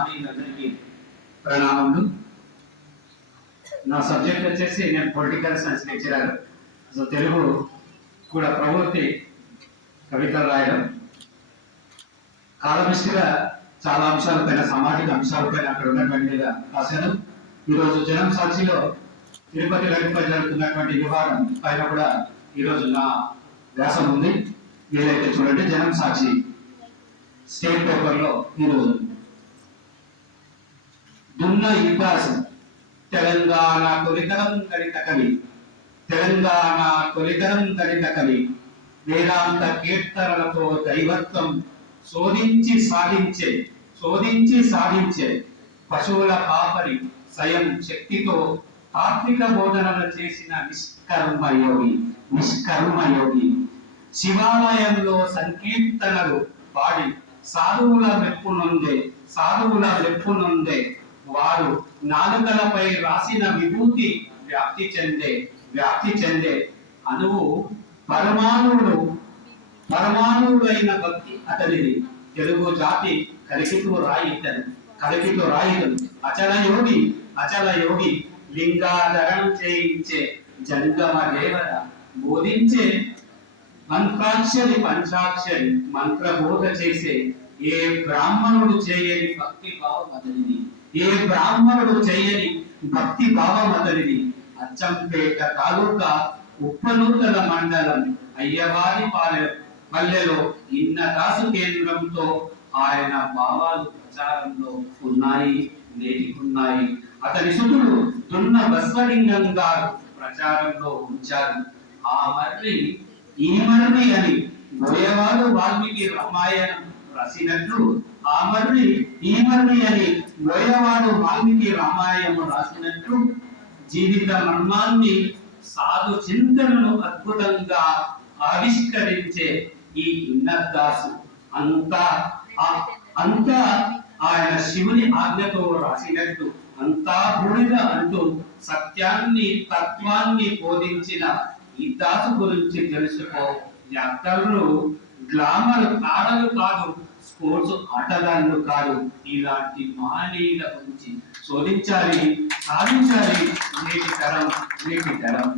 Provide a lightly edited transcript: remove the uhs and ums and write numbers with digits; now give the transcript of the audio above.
మహనీయులందరికీ ప్రణామములు. నా సబ్జెక్ట్ వచ్చేసి నేను political science lecturer. So Telugu కూడా ప్రవృత్తి కవితలు రాయడం, కాలమిస్టిగా చాలా అంశాలపైన, సామాజిక అంశాలపైన అక్కడ ఉన్నటువంటి రాశాను. ఈరోజు జనం సాక్షిలో తిరుపతి లలితపై జరుగుతున్నటువంటి వివాదం పైన కూడా ఈరోజు నా వ్యాసం ఉంది. వీలైతే చూడండి. జనం సాక్షి స్టేట్ పేపర్లో ఈరోజు దున్న ఇబ్బాసు తెలంగాణ తొలితరం దళిత కవి, తెలంగాణ తొలితరం దళిత కవి, వేదాంత కీర్తనలతో దైవత్వం శోధించి సాధించే పశువుల కాపరి స్వయం శక్తితో తాత్విక బోధనలు చేసిన నిష్కర్మయోగి శివాలయంలో సంకీర్తనలు పాడి సాధువుల మెప్పునుందే వారు నాలుకలపై రాసిన విభూతి వ్యాప్తి చెందే అనువు పరమాణువులైన భక్తి అతనిది. తెలుగు జాతి కలికితో రాయితను అచల యోగి లింగాధరణం చేయించే జంగమ దేవత బోధించే మంత్రాక్షరి పంచాక్షరి మంత్రబోధ చేసే ఏ బ్రాహ్మణుడు చేయని భక్తి భావం అతనిది. అచ్చంపేట తాలూకా ఉప్పనూతల మండలం అయ్యవారి పల్లెలో ఇన్నదాసు కేంద్రంతో ఆయన భావాలు ప్రచారంలో నేటికున్నాయి. అతని సుతుడు దున్న బస్వలింగం గారు ప్రచారంలో ఉంచారు. ఆ మర్రి ఈ మర్రి అని బోయవాడు వాల్మీకి రామాయణం రాసినట్లు, జీవిత మర్మాన్ని సాధు చింతనను అద్భుతంగా ఆవిష్కరించే ఈ ఇన్నదాసు అంతా ఆయన శివుని ఆజ్ఞతో రాసినట్టు అంతా బూడిద అంటూ సత్యాన్ని తత్వాన్ని బోధించిన ఈ దాసు గురించి తెలుసుకో. యాక్టర్లు గ్లామర్ ఆటలు కాదు, స్పోర్ట్స్ ఆటగాళ్ళు కాదు. ఇలాంటి మహనీయుల గురించి శోధించాలి, సాధించాలి నేటి తరం.